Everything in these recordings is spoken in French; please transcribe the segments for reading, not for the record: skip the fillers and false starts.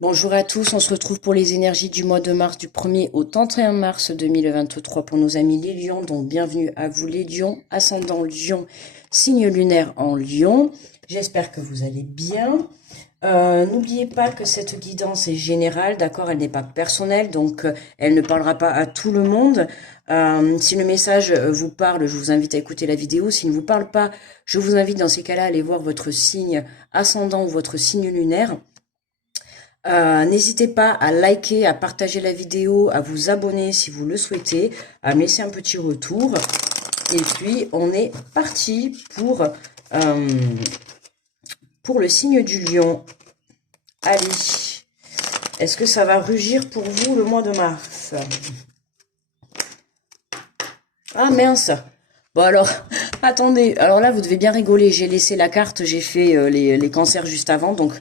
Bonjour à tous, on se retrouve pour les énergies du mois de mars du 1er au 31 mars 2023 pour nos amis les lions. Donc bienvenue à vous les lions, ascendant lion, signe lunaire en lion. J'espère que vous allez bien. N'oubliez pas que cette guidance est générale, d'accord, elle n'est pas personnelle, donc elle ne parlera pas à tout le monde. Si le message vous parle, je vous invite à écouter la vidéo. S'il ne vous parle pas, je vous invite dans ces cas-là à aller voir votre signe ascendant ou votre signe lunaire. N'hésitez pas à liker, à partager la vidéo, à vous abonner si vous le souhaitez, à me laisser un petit retour. Et puis, on est parti pour le signe du lion. Allez, est-ce que ça va rugir pour vous le mois de mars? Ah mince. Bon alors, attendez, alors là vous devez bien rigoler, j'ai laissé la carte, j'ai fait les cancers juste avant, donc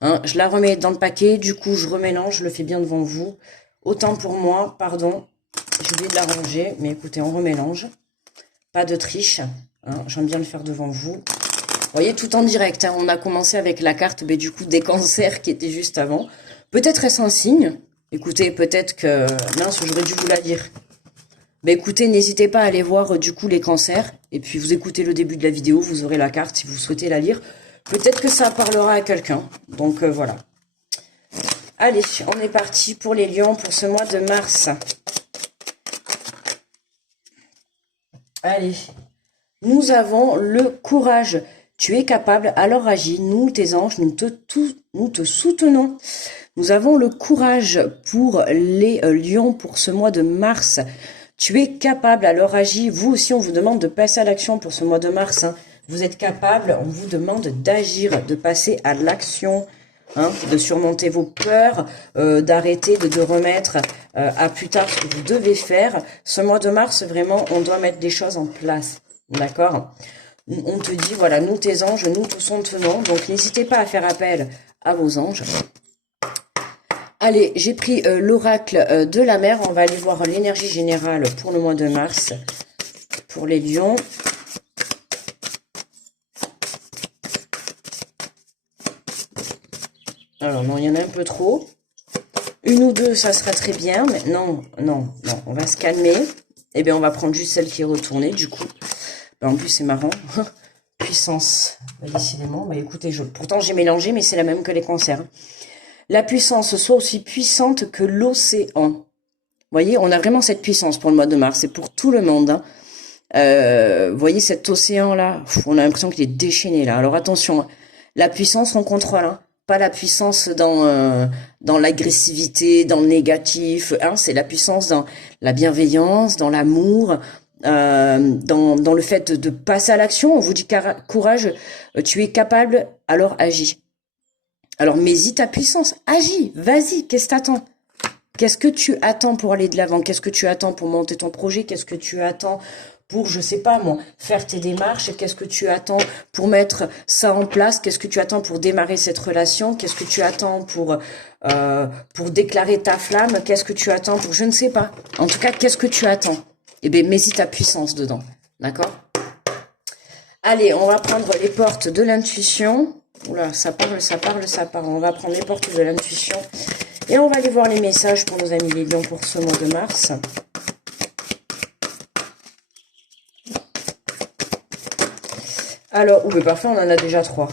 hein, je la remets dans le paquet, du coup je remélange, je le fais bien devant vous. Autant pour moi, pardon, j'ai oublié de la ranger, mais écoutez, on remélange. Pas de triche, hein, j'aime bien le faire devant vous. Vous voyez, tout en direct, hein, on a commencé avec la carte mais du coup des cancers qui étaient juste avant. Peut-être est-ce un signe? Écoutez, peut-être que... Mince, j'aurais dû vous la dire. Ben écoutez, n'hésitez pas à aller voir du coup les cancers. Et puis vous écoutez le début de la vidéo, vous aurez la carte si vous souhaitez la lire. Peut-être que ça parlera à quelqu'un. Donc voilà. Allez, on est parti pour les lions pour ce mois de mars. Allez, nous avons le courage. Tu es capable, alors agis. Nous, tes anges, nous te soutenons. Nous avons le courage pour les lions pour ce mois de mars. Tu es capable, alors agis. Vous aussi, on vous demande de passer à l'action pour ce mois de mars. Hein. Vous êtes capable, on vous demande d'agir, de passer à l'action, hein, de surmonter vos peurs, d'arrêter, de remettre à plus tard ce que vous devez faire. Ce mois de mars, vraiment, on doit mettre des choses en place. D'accord ? On te dit, voilà, nous tes anges, nous te soutenons. Donc n'hésitez pas à faire appel à vos anges. Allez, j'ai pris l'oracle de la mer. On va aller voir l'énergie générale pour le mois de mars. Pour les lions. Alors non, il y en a un peu trop. Une ou deux, ça sera très bien. Mais non, non, non, on va se calmer. Eh bien, on va prendre juste celle qui est retournée, du coup. Ben, en plus, c'est marrant. Puissance. Décidément. Bah, écoutez, pourtant j'ai mélangé, mais c'est la même que les cancers. La puissance soit aussi puissante que l'océan. Vous voyez, on a vraiment cette puissance pour le mois de mars. C'est pour tout le monde. Hein. Vous voyez cet océan-là, on a l'impression qu'il est déchaîné là. Alors attention, hein. La puissance, on contrôle. Hein. Pas la puissance dans l'agressivité, dans le négatif. Hein. C'est la puissance dans la bienveillance, dans l'amour, dans le fait de passer à l'action. On vous dit courage, tu es capable, alors agis. Alors, mets-y ta puissance, agis, vas-y, qu'est-ce que t'attends? Qu'est-ce que tu attends pour aller de l'avant? Qu'est-ce que tu attends pour monter ton projet? Qu'est-ce que tu attends pour, je sais pas moi, faire tes démarches? Qu'est-ce que tu attends pour mettre ça en place? Qu'est-ce que tu attends pour démarrer cette relation? Qu'est-ce que tu attends pour déclarer ta flamme? Qu'est-ce que tu attends pour, je ne sais pas. En tout cas, qu'est-ce que tu attends? Eh bien, mets-y ta puissance dedans, d'accord? Allez, on va prendre les portes de l'intuition. Oula, ça parle, ça parle, ça parle. On va prendre les portes de l'intuition. Et on va aller voir les messages pour nos amis les lions pour ce mois de mars. Alors, parfait, on en a déjà 3.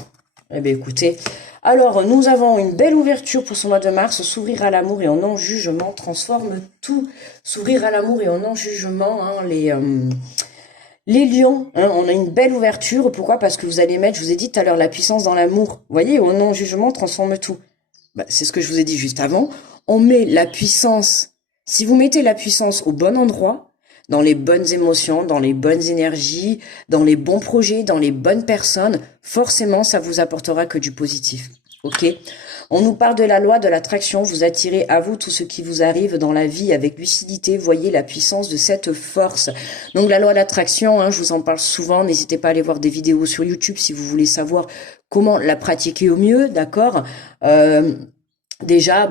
Eh bien, écoutez. Alors, nous avons une belle ouverture pour ce mois de mars. S'ouvrir à l'amour et en non-jugement transforme tout. S'ouvrir à l'amour et en non-jugement, hein, les lions, hein, on a une belle ouverture. Pourquoi? Parce que vous allez mettre, je vous ai dit tout à l'heure, la puissance dans l'amour. Vous voyez, au non-jugement transforme tout. Bah, c'est ce que je vous ai dit juste avant. On met la puissance. Si vous mettez la puissance au bon endroit, dans les bonnes émotions, dans les bonnes énergies, dans les bons projets, dans les bonnes personnes, forcément, ça vous apportera que du positif. Ok? On nous parle de la loi de l'attraction. Vous attirez à vous tout ce qui vous arrive dans la vie avec lucidité. Voyez la puissance de cette force. Donc la loi de l'attraction, hein, je vous en parle souvent. N'hésitez pas à aller voir des vidéos sur YouTube si vous voulez savoir comment la pratiquer au mieux, d'accord? déjà,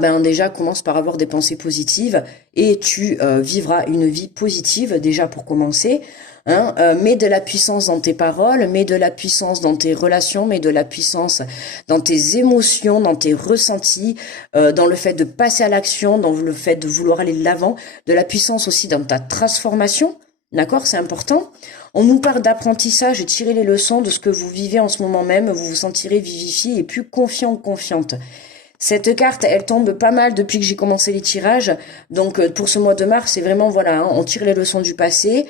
commence par avoir des pensées positives et tu vivras une vie positive, déjà pour commencer. Hein, mets de la puissance dans tes paroles, mets de la puissance dans tes relations, mets de la puissance dans tes émotions, dans tes ressentis, dans le fait de passer à l'action, dans le fait de vouloir aller de l'avant, de la puissance aussi dans ta transformation. D'accord, c'est important. On nous parle d'apprentissage et tirer les leçons de ce que vous vivez en ce moment même. Vous vous sentirez vivifié et plus confiant ou confiante. Cette carte, elle tombe pas mal depuis que j'ai commencé les tirages. Donc pour ce mois de mars, c'est vraiment, voilà, hein, on tire les leçons du passé.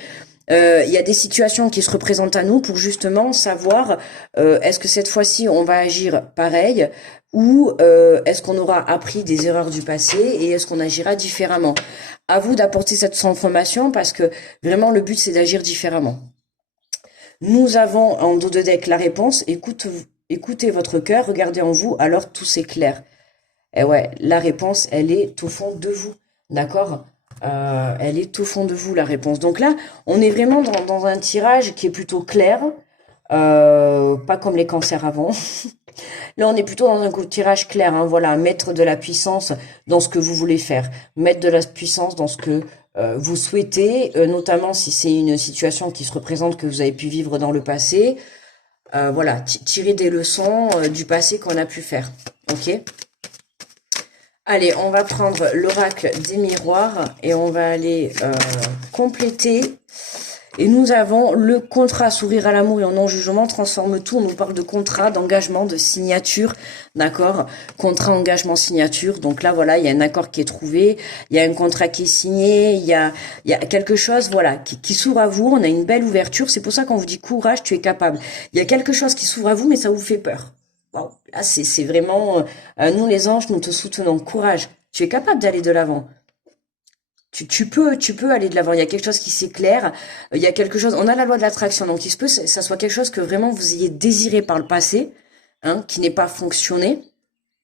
Il y a des situations qui se représentent à nous pour justement savoir est-ce que cette fois-ci on va agir pareil ou est-ce qu'on aura appris des erreurs du passé et est-ce qu'on agira différemment. À vous d'apporter cette information parce que vraiment le but c'est d'agir différemment. Nous avons en dos de deck la réponse. Écoutez votre cœur, regardez en vous, alors tout s'éclaire. Et ouais, la réponse, elle est au fond de vous, d'accord? Elle est au fond de vous, la réponse. Donc là, on est vraiment dans un tirage qui est plutôt clair, pas comme les cancers avant. Là, on est plutôt dans un tirage clair, hein, voilà, mettre de la puissance dans ce que vous voulez faire, mettre de la puissance dans ce que vous souhaitez, notamment si c'est une situation qui se représente que vous avez pu vivre dans le passé. Voilà, tirer des leçons du passé qu'on a pu faire, ok? Allez, on va prendre l'oracle des miroirs et on va aller compléter. Et nous avons le contrat, s'ouvrir à l'amour et au non-jugement, transforme tout. On nous parle de contrat, d'engagement, de signature, d'accord? Contrat, engagement, signature. Donc là, voilà, il y a un accord qui est trouvé, il y a un contrat qui est signé, il y a quelque chose, voilà, qui s'ouvre à vous. On a une belle ouverture. C'est pour ça qu'on vous dit courage, tu es capable. Il y a quelque chose qui s'ouvre à vous, mais ça vous fait peur. Wow. Là, c'est vraiment, nous les anges, nous te soutenons. Courage, tu es capable d'aller de l'avant. Tu peux aller de l'avant. Il y a quelque chose qui s'éclaire. Il y a quelque chose. On a la loi de l'attraction, donc il se peut que ça soit quelque chose que vraiment vous ayez désiré par le passé, hein, qui n'ait pas fonctionné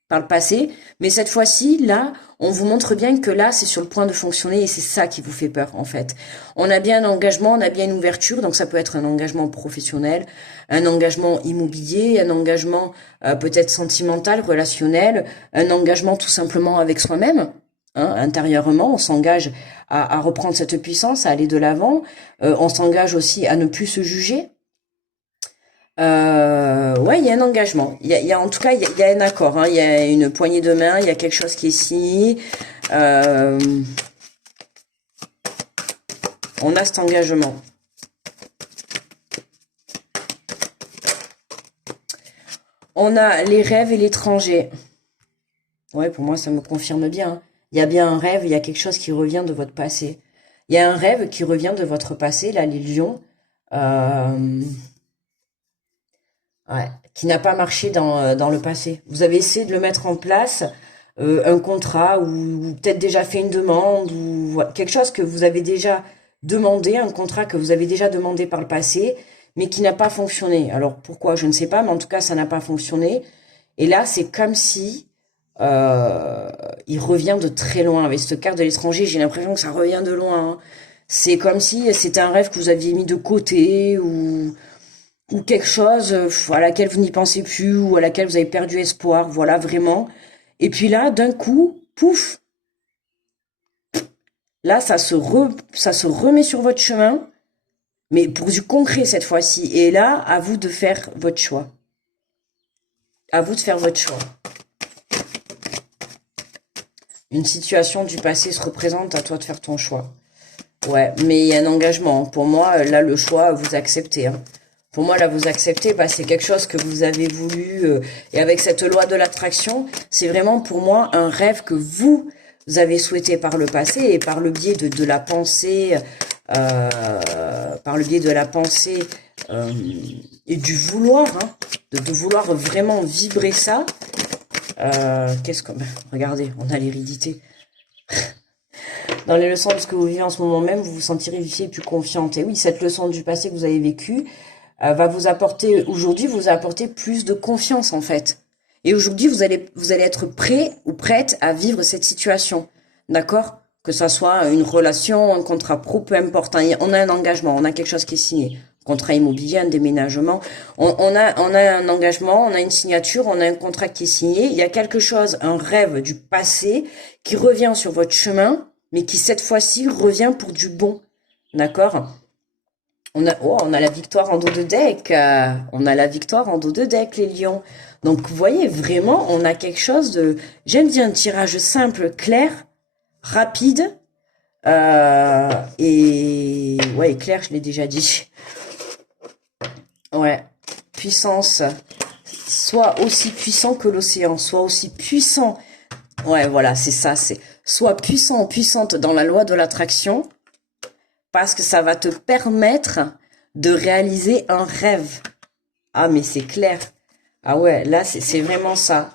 par le passé. Mais cette fois-ci, là, on vous montre bien que là, c'est sur le point de fonctionner et c'est ça qui vous fait peur, en fait. On a bien un engagement, on a bien une ouverture, donc ça peut être un engagement professionnel, un engagement immobilier, un engagement peut-être sentimental, relationnel, un engagement tout simplement avec soi-même. Hein, intérieurement, on s'engage à reprendre cette puissance, à aller de l'avant. On s'engage aussi à ne plus se juger. Ouais, il y a un engagement. En tout cas, il y a un accord. Hein, il y a une poignée de main, il y a quelque chose qui est signé. On a cet engagement. On a les rêves et l'étranger. Ouais, pour moi, ça me confirme bien. Hein. Il y a bien un rêve, il y a quelque chose qui revient de votre passé. Il y a un rêve qui revient de votre passé, là, les lions, ouais, qui n'a pas marché dans le passé. Vous avez essayé de le mettre en place, un contrat, ou peut-être déjà fait une demande, ou quelque chose que vous avez déjà demandé, un contrat que vous avez déjà demandé par le passé, mais qui n'a pas fonctionné. Alors pourquoi, je ne sais pas, mais en tout cas, ça n'a pas fonctionné. Et là, c'est comme si il revient de très loin. Avec cette carte de l'étranger, j'ai l'impression que ça revient de loin. Hein. C'est comme si c'était un rêve que vous aviez mis de côté ou quelque chose à laquelle vous n'y pensez plus ou à laquelle vous avez perdu espoir. Voilà, vraiment. Et puis là, d'un coup, pouf, là, ça se remet sur votre chemin, mais pour du concret cette fois-ci. Et là, à vous de faire votre choix. À vous de faire votre choix. Une situation du passé se représente, à toi de faire ton choix. Ouais, mais il y a un engagement. Pour moi, là, le choix, vous acceptez. Hein. Pour moi, là, vous acceptez, bah, c'est quelque chose que vous avez voulu. Et avec cette loi de l'attraction, c'est vraiment pour moi un rêve que vous avez souhaité par le passé et par le biais de la pensée, par le biais de la pensée et du vouloir, hein, de vouloir vraiment vibrer ça. Qu'est-ce que... Regardez, on a l'hérédité. Dans les leçons de ce que vous vivez en ce moment même, vous vous sentirez vivifiée et plus confiante. Et oui, cette leçon du passé que vous avez vécue va vous apporter, aujourd'hui, vous apporter plus de confiance, en fait. Et aujourd'hui, vous allez être prêt ou prête à vivre cette situation. D'accord? Que ça soit une relation, un contrat pro, peu importe. Hein, on a un engagement, on a quelque chose qui est signé. Contrat immobilier, un déménagement. On a un engagement, on a une signature, on a un contrat qui est signé. Il y a quelque chose, un rêve du passé qui revient sur votre chemin, mais qui cette fois-ci revient pour du bon. D'accord? On a la victoire en dos de deck. On a la victoire en dos de deck, les lions. Donc, vous voyez, vraiment, on a quelque chose de... J'aime bien un tirage simple, clair, rapide. Et... Ouais, clair, je l'ai déjà dit. Ouais. Puissance. Soit aussi puissant que l'océan. Soit aussi puissant. Ouais, voilà, c'est ça. C'est soit puissant ou puissante dans la loi de l'attraction. Parce que ça va te permettre de réaliser un rêve. Ah, mais c'est clair. Ah ouais, là, c'est vraiment ça.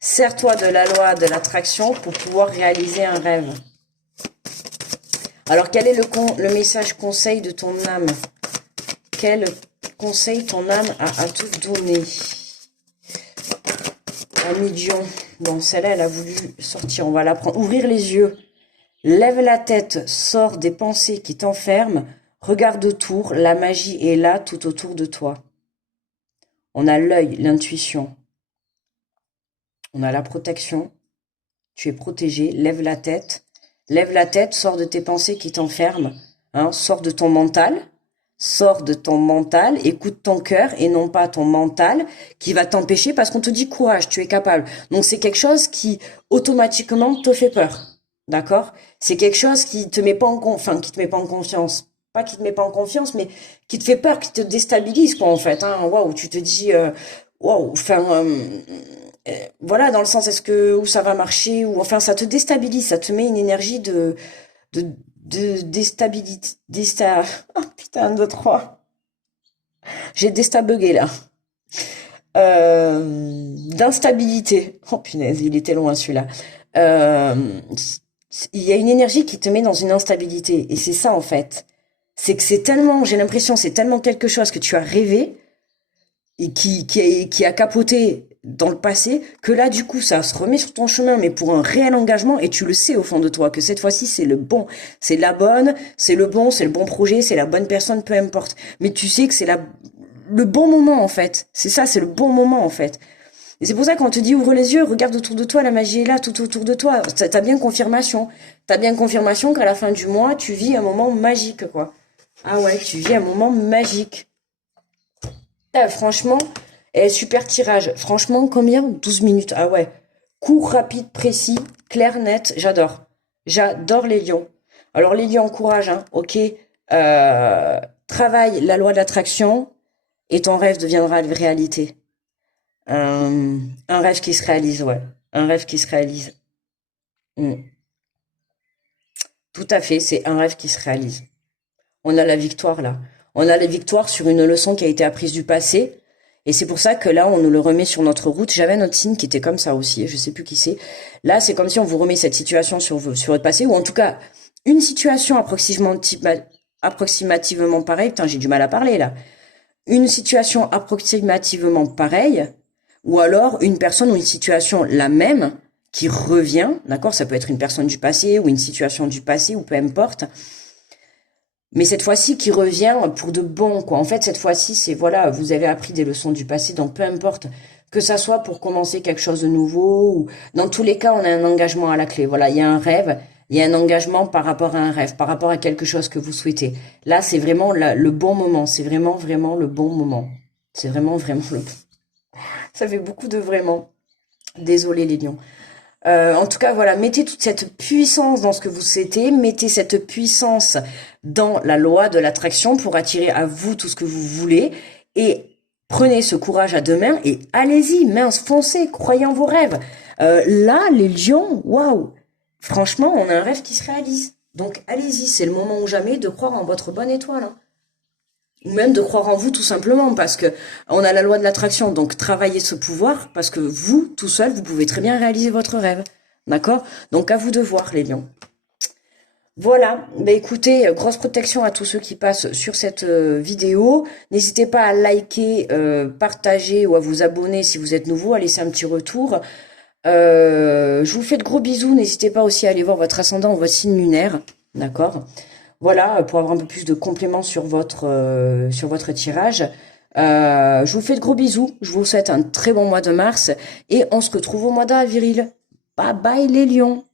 Sers-toi de la loi de l'attraction pour pouvoir réaliser un rêve. Alors, quel est le message conseil de ton âme? Quel conseil ton âme a à te donner? Un million. Bon, celle-là, elle a voulu sortir. On va la prendre. Ouvrir les yeux. Lève la tête, sors des pensées qui t'enferment, regarde autour, la magie est là tout autour de toi. On a l'œil, l'intuition. On a la protection. Tu es protégé, lève la tête. Lève la tête, sors de tes pensées qui t'enferment. Hein, sors de ton mental. Sors de ton mental, écoute ton cœur et non pas ton mental qui va t'empêcher parce qu'on te dit courage, tu es capable. Donc c'est quelque chose qui automatiquement te fait peur. D'accord? C'est quelque chose qui te met pas qui te met pas en confiance. Pas qui te met pas en confiance, mais qui te fait peur, qui te déstabilise, quoi, en fait, hein. Waouh, tu te dis, waouh, voilà, dans le sens, où ça va marcher, ou, enfin, ça te déstabilise, ça te met une énergie de déstabilité, oh, putain, 2, 3. J'ai destabugué, là. D'instabilité. Oh, punaise, il était loin, celui-là. Il y a une énergie qui te met dans une instabilité. Et c'est ça, en fait. C'est que c'est tellement, j'ai l'impression, c'est tellement quelque chose que tu as rêvé et qui a capoté dans le passé, que là, du coup, ça se remet sur ton chemin, mais pour un réel engagement, et tu le sais au fond de toi, que cette fois-ci, c'est le bon, c'est la bonne, c'est le bon projet, c'est la bonne personne, peu importe. Mais tu sais que c'est le bon moment, en fait. C'est ça, c'est le bon moment, en fait. Et c'est pour ça qu'on te dit ouvre les yeux, regarde autour de toi, la magie est là, tout autour de toi. T'as bien confirmation. T'as bien confirmation qu'à la fin du mois, tu vis un moment magique, quoi. Ah ouais, tu vis un moment magique. Franchement, super tirage. Franchement, combien? 12 minutes. Ah ouais. Court, rapide, précis, clair, net. J'adore. J'adore les lions. Alors les lions, courage, hein. Ok. Travaille la loi de l'attraction et ton rêve deviendra réalité. Un rêve qui se réalise, ouais. Un rêve qui se réalise. Mm. Tout à fait, c'est un rêve qui se réalise. On a la victoire là. On a la victoire sur une leçon qui a été apprise du passé. Et c'est pour ça que là, on nous le remet sur notre route. J'avais un autre signe qui était comme ça aussi. Je sais plus qui c'est. Là, c'est comme si on vous remet cette situation sur votre passé. Ou en tout cas, une situation approximativement pareille. Putain, j'ai du mal à parler là. Une situation approximativement pareille. Ou alors une personne ou une situation la même qui revient. D'accord? Ça peut être une personne du passé ou une situation du passé ou peu importe. Mais cette fois-ci qui revient pour de bon, quoi. En fait, cette fois-ci, c'est, voilà, vous avez appris des leçons du passé, donc peu importe, que ça soit pour commencer quelque chose de nouveau, ou dans tous les cas, on a un engagement à la clé. Voilà, il y a un rêve, il y a un engagement par rapport à un rêve, par rapport à quelque chose que vous souhaitez. Là, c'est vraiment le bon moment, c'est vraiment, vraiment le bon moment. C'est vraiment, vraiment le bon. Ça fait beaucoup de vraiment. Désolé les lions. En tout cas, voilà, mettez toute cette puissance dans ce que vous souhaitez, mettez cette puissance dans la loi de l'attraction pour attirer à vous tout ce que vous voulez et prenez ce courage à deux mains et allez-y, mince, foncez, croyez en vos rêves. Là, les lions, waouh, franchement, on a un rêve qui se réalise. Donc allez-y, c'est le moment ou jamais de croire en votre bonne étoile. Hein. Ou même de croire en vous tout simplement parce que on a la loi de l'attraction, donc travaillez ce pouvoir parce que vous, tout seul, vous pouvez très bien réaliser votre rêve. D'accord? Donc à vous de voir les lions. Voilà, bah écoutez, grosse protection à tous ceux qui passent sur cette vidéo. N'hésitez pas à liker, partager ou à vous abonner si vous êtes nouveau, à laisser un petit retour. Je vous fais de gros bisous, n'hésitez pas aussi à aller voir votre ascendant ou votre signe lunaire. D'accord? Voilà, pour avoir un peu plus de compléments sur votre tirage. Je vous fais de gros bisous. Je vous souhaite un très bon mois de mars et on se retrouve au mois d'avril. Bye bye les lions.